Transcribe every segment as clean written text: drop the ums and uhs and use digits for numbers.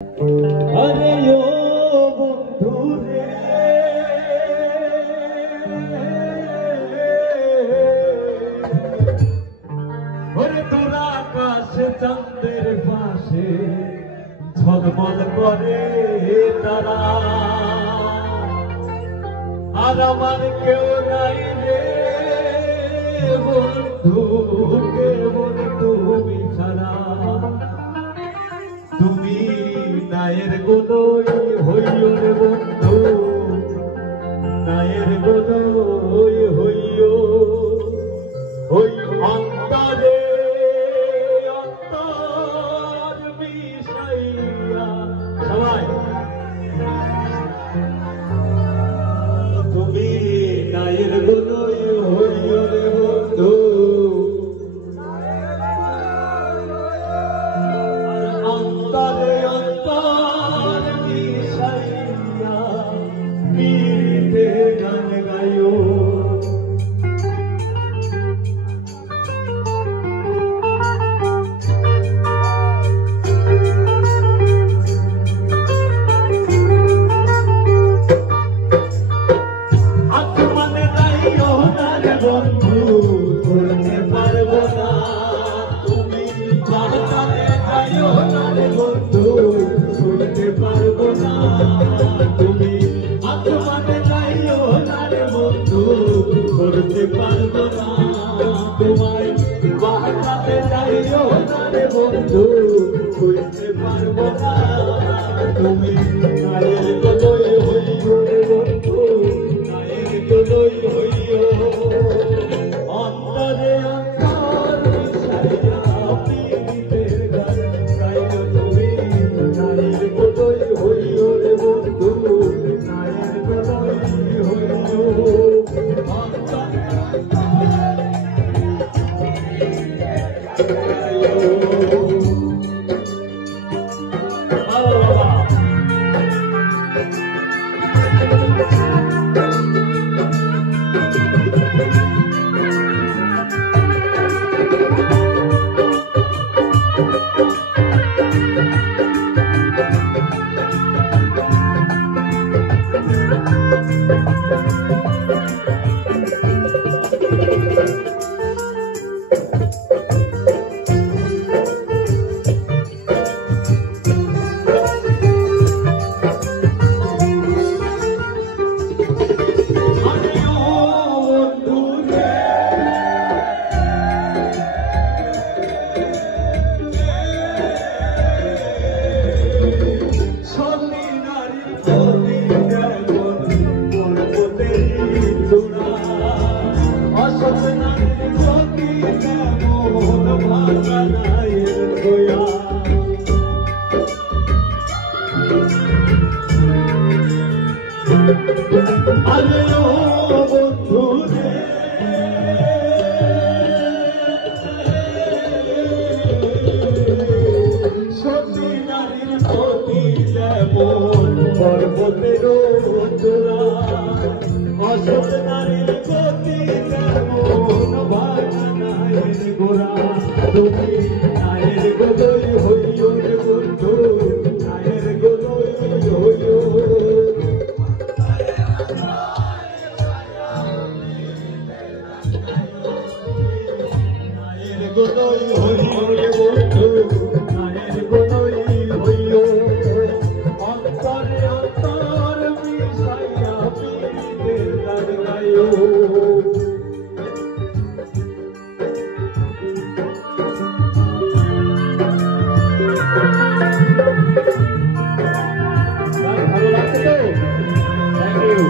अरे यो बंधु रे ओरे तोरा आकाश चंद्रेर पाशे झलमल करे तारा আর আমার কেউ নাই রে বন্ধু কেবল তুমি ছাড়া তুমি নায়ের গোলই হইও রে বন্ধু নায়ের গোলই হইও ওই অন্তরে অন্তর মিশাইয়া সবাই তুমি নায়ের গোলই হইও রে বন্ধু অন্তরে অন্তর মিশাইয়া পীড়িতে গান গাইও বন্ধু করতে পারবো না তুমি বাড়াতে যাইও না রে বন্ধু করতে পারবো না তুমি আসমানে যাইও না রে বন্ধু করতে পারবো না তোমায় বাড়াতে যাইও না রে বন্ধু করতে পারবো না তুমি নায়ের গোলই হইও রে বন্ধু নায়ের গোলই হইও অন্তরে অন্তর মিশাইয়া পীড়িতের গান গাইও তুমি নায়ের গোলই হইও রে বন্ধু নায়ের গোলই হইও অন্তরে আরে ও বন্ধু রে সতী নারীর প্রতি যেমন পর্বতের চূড়া অসৎ নারীর প্রতি যেমন বাগানের গোড়া তুমি নায়ের গোলই হইও রে বন্ধু নায়ের গোলই হইও গোলই হইও রে বন্ধু নায়ের গোলই হইও অন্তরে অন্তর মিশাইয়া পীড়িতের গান গাইও ভালো লাগছে তো থ্যাংক ইউ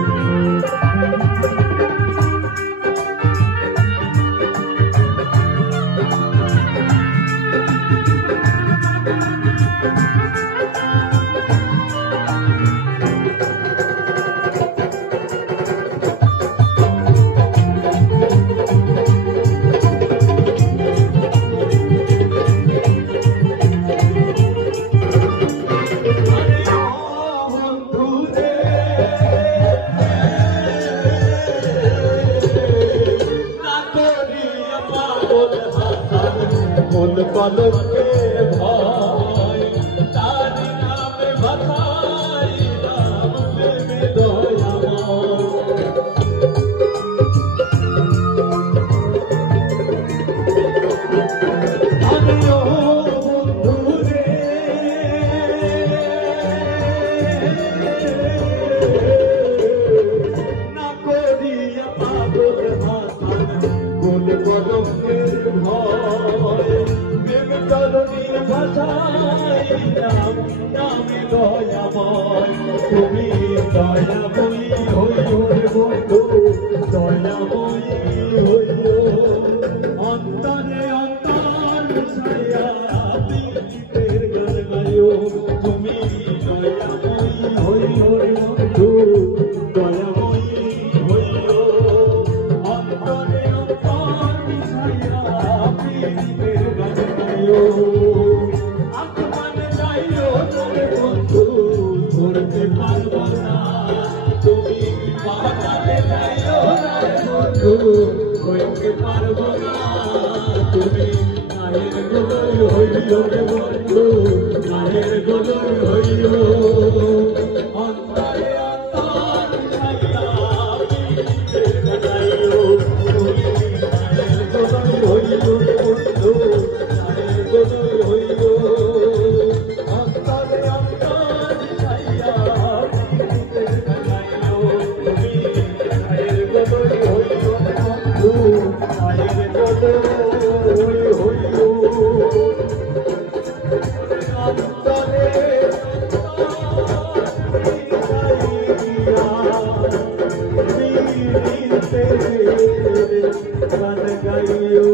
মন পালকে ভয় তার নামে নামে দয়াময় তুমি দয়াময়ী হইও রে বন্ধু দয়াময়ী হইও অন্তরে অন্তর ছায়া পীড়িতের গান গাইও তুমি দয়াময়ী হইও রে বন্ধু দয়াময়ী হইও অন্তরে অন্তর ছায়া পীড়িতের গান গাইও আসমানে যাইও রে বন্ধু ধরতে পারবো না তুমি পাতালে যাইও রে বন্ধু হইতে পারবো না তুমি নায়ের গোলই হইও রে বন্ধু নায়ের গোলই হইও অন্তরে অন্তর ছাইয়া পীড়িতের গানাইও তুমি নায়ের গোলই হইও রে বন্ধু নায়ের গোলই হইও অন্তরে অন্তর ছাইয়া পীড়িতের গানাইও তুমি নায়ের গোলই হইও রে বন্ধু নায়ের গোলই হইও অন্তরে গান গাইও